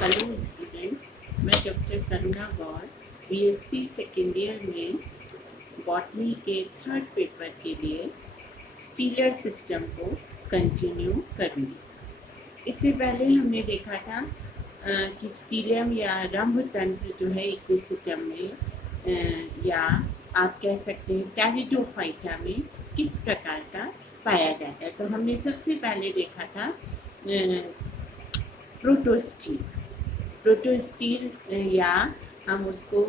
Hello students, मैं doctor करुणा गौर BSc second year में botany के थर्ड पेपर के लिए स्टीलर सिस्टम को कंटिन्यू करूँगी। इससे पहले हमने देखा था कि स्टीलियम या रंभ तंत्र जो है इकोसिस्टम में या आप कह सकते हैं टेरिडोफाइटा में किस प्रकार का पाया जाता है। तो हमने सबसे पहले देखा था प्रोटोस्टील या हम उसको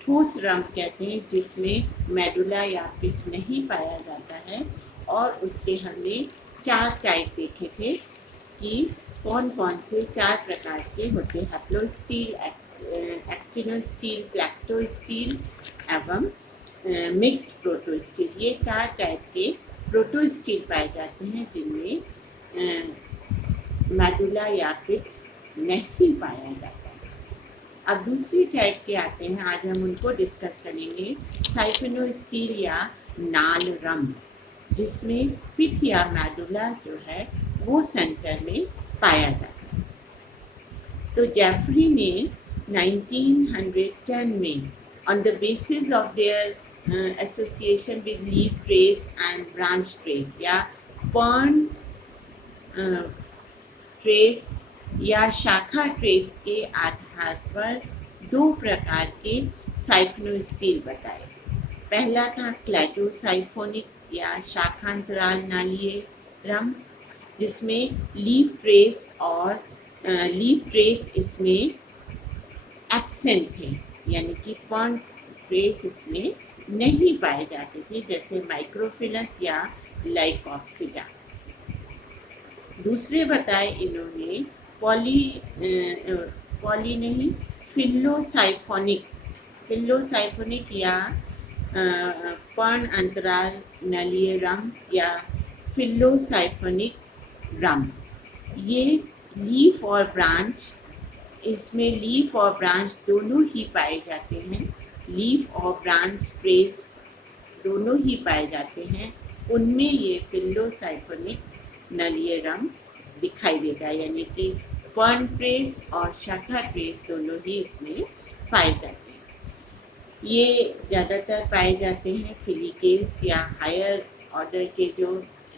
ठोस रंभ कहते हैं, जिसमें मेडुला या पिक्स नहीं पाया जाता है। और उसके हमने 4 टाइप देखे थे कि कौन कौन से 4 प्रकार के होते हैं: हैप्लोस्टील, एक्टिनोस्टील, प्लैक्टोस्टील एवं मिक्स्ड प्रोटोस्टील। ये 4 टाइप के प्रोटोस्टील पाए जाते हैं जिनमें मेडुला या पिक्स नहीं पाया जाता है। अब दूसरी टाइप के आते हैं, आज हम उनको डिस्कस करेंगे। साइफिनोस्टील या नाल रंभ, जिसमें पिथ या मेडुला जो है वो सेंटर में पाया जाता है। तो जेफरी ने 1910 में on the basis of their association with leaf trace and branch trace या पर्न ट्रेस या शाखा ट्रेस के आधार पर 2 प्रकार के साइफिनोस्टील बताए। पहला था क्लैडोसाइफोनिक या शाखांतराल नालीय रंभ, जिसमें लीफ ट्रेस इसमें एब्सेंट थे, यानी कि पर्न ट्रेस इसमें नहीं पाए जाते थे, जैसे माइक्रोफिलस या लाइकॉप्सिडा। दूसरे बताए इन्होंने फिलोसाइफोनिक या पर्न अंतराल नलीय रंभ या फिलोसाइफोनिक रंभ। ये लीफ और ब्रांच, इसमें लीफ और ब्रांच दोनों ही पाए जाते हैं। लीफ और ब्रांच ट्रेस दोनों ही पाए जाते हैं। उनमें ये फिलोसाइफोनिक नलीय रंभ दिखाई देगा, यानी कि पर्न ट्रेस और शाखा ट्रेस दोनों ही इसमें पाए जाते हैं। ये ज़्यादातर पाए जाते हैं फिलिकेट्स या हायर ऑर्डर के जो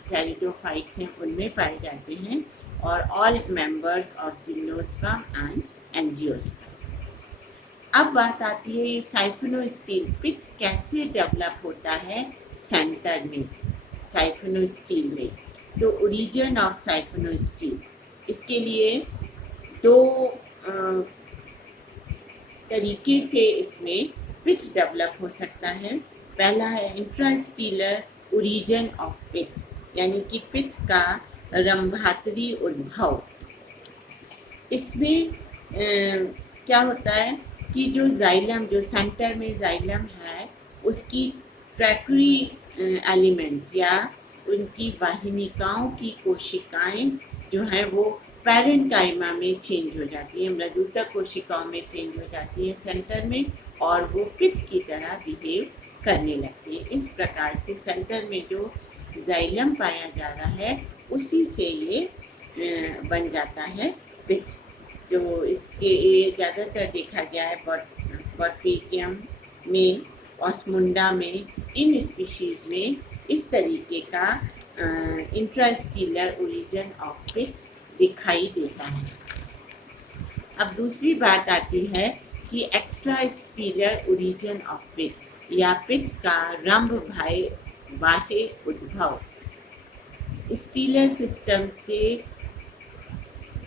टेरिडोफाइट्स हैं उनमें पाए जाते हैं, और all members of gymnosperm and angiosperm. अब बात आती है ये साइफिनोस्टील पिच कैसे डेवलप होता है सेंटर में साइफिनोस्टील में। तो ओरिजिन ऑफ साइफिनोस्टील, इसके लिए 2 तरीके से इसमें पिच डेवलप हो सकता है। पहला है इंट्रास्टीलर ओरिजिन ऑफ पिच, यानी कि पिच का रंभातरी उद्भव। इसमें क्या होता है कि जो जाइलम, जो सेंटर में जाइलम है, उसकी ट्रैकरी एलिमेंट्स या उनकी वाहिनिकाओं की कोशिकाएं जो हैं वो पैरेन्काइमा में चेंज हो जाती हैं, मृदुतक कोशिकाओं में चेंज हो जाती है सेंटर में, और वो पिच की तरह बिहेव करने लगती है। इस प्रकार से सेंटर में जो जाइलम पाया जा रहा है उसी से ये बन जाता है पिच। जो इसके ज़्यादातर देखा गया है बॉट्रिकियम में, ऑस्मुंडा में, इन स्पीशीज़ में इस तरीके का इंट्रास्टीलर ओरिजिन ऑफ पिच दिखाई देता है। अब दूसरी बात आती है कि extra stealer origin of pitch या पिच का रंभ बाह्य उद्भव स्टीलर सिस्टम से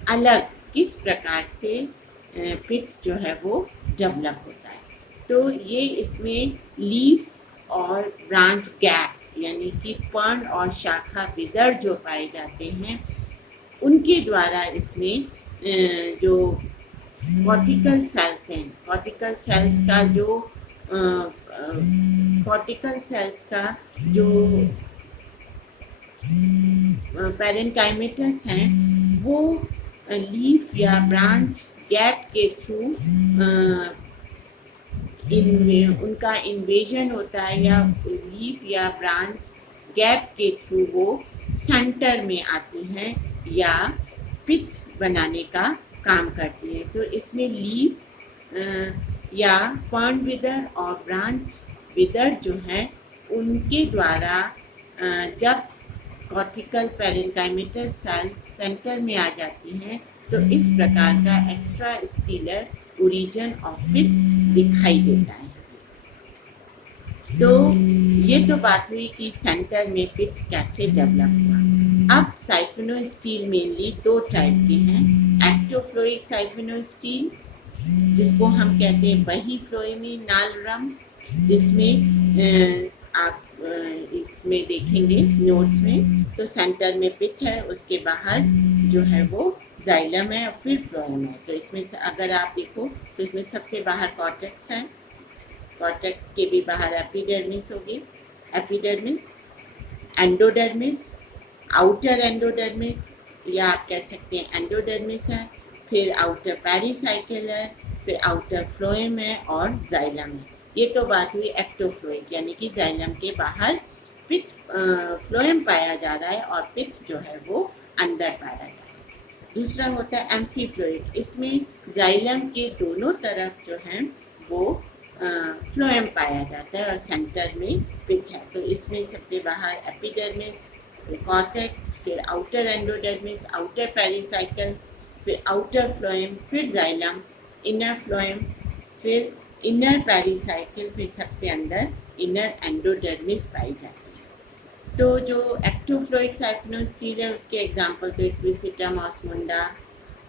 अलग किस प्रकार से पिच जो है वो डेवलप होता है। तो ये इसमें लीफ और ब्रांच गैप, यानी कि पर्न और शाखा विदर जो पाए जाते हैं उनके द्वारा इसमें जो कॉर्टिकल सेल्स हैं, कॉर्टिकल सेल्स का जो पैरेन्काइमेटस हैं वो लीफ या ब्रांच गैप के थ्रू इनमें उनका इन्वेजन होता है, या लीफ या ब्रांच गैप के थ्रू वो सेंटर में आती हैं या पिच बनाने का काम करती हैं। तो इसमें लीफ या पॉन्ड विदर और ब्रांच विदर जो है उनके द्वारा जब कॉर्टिकल पैरेन्काइमेटल सेल्स सेंटर में आ जाती हैं तो इस प्रकार का extra stealer origin of pitch दिखाई देता है। तो ये तो बात हुई कि सेंटर में पिच कैसे डेवलप हुआ। अब साइफिनो-स्टील मेनली दो टाइप के हैं, एक्टोफ्लोइक साइफिनो-स्टील जिसको हम कहते हैं वही फ्लोएमी नालरम, जिसमें आप इसमें देखेंगे नोट्स में तो सेंटर में पिच है, उसके बाहर जो है वो जाइलम है और फिर फ्लोएम है। तो इसमें से अगर आप देखो तो इसमें सबसे बाहर कॉर्टेक्स है, कॉर्टेक्स के भी बाहर एपिडर्मिस होगी, एपिडर्मिस, एंडोडर्मिस, आउटर एंडोडर्मिस या आप कह सकते हैं एंडोडर्मिस है, फिर आउटर पेरिसाइकिल है, फिर आउटर फ्लोएम है और जाइलम है। ये तो बात हुई एक्टोफ्लोइक यानी कि जाइलम के बाहर पिच फ्लोएम पाया जा रहा है और पिच जो है वो अंदर पाया जा रहा है। दूसरा होता है एम्फीफ्लोइक, इसमें जाइलम के दोनों तरफ जो है वो फ्लोएम पाया जाता है और सेंटर में पिच है। तो इसमें सबसे बाहर एपिडर्मिस, फिर कॉर्टेक्स, फिर आउटर एंडोडर्मिस, आउटर पेरिसाइकिल, फिर आउटर फ्लोएम, फिर जाइलम, इनर फ्लोएम, फिर इनर पेरिसाइकिल, फिर सबसे अंदर इनर एंडोडर्मिस पाई जाती है। तो जो एक्टोफ्लोइक साइफिनो-स्टील है उसके एग्जाम्पल तो इक्विसिटम, ऑस्मुंडा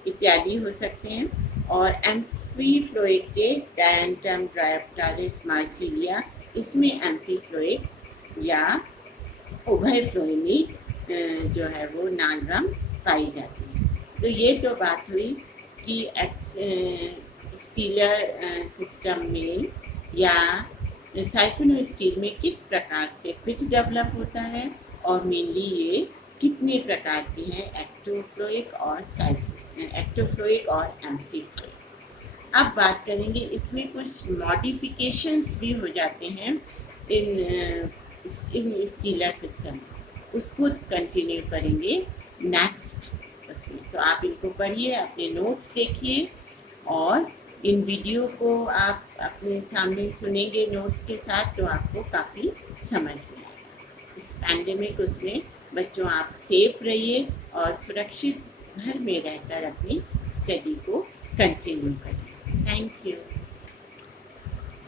इत्यादि हो सकते हैं। और एम्फीफ्लोइक के डायंटम, ड्रायोप्टारिस, मार्सिलिया, इसमें एम्फीफ्लोइक या उभय फ्लोएमी जो है वो नालरम पाई जाती है। तो ये तो बात हुई कि स्टीलर सिस्टम में या साइफिनो-स्टील में किस प्रकार से पिच डेवलप होता है और मेनली ये कितने प्रकार के हैं, एक्टोफ्लोइक और एम्फीफ्लोइक। अब बात करेंगे इसमें कुछ मॉडिफिकेशंस भी हो जाते हैं इन स्टीलर सिस्टम, उसको कंटिन्यू करेंगे नेक्स्ट उसमें। तो आप इनको पढ़िए, अपने नोट्स देखिए और इन वीडियो को आप अपने सामने सुनेंगे नोट्स के साथ तो आपको काफ़ी समझ में आएगा। इस पैंडेमिक उसमें बच्चों आप सेफ रहिए और सुरक्षित घर में रहकर अपनी स्टडी को कंटिन्यू करिए। Thank you.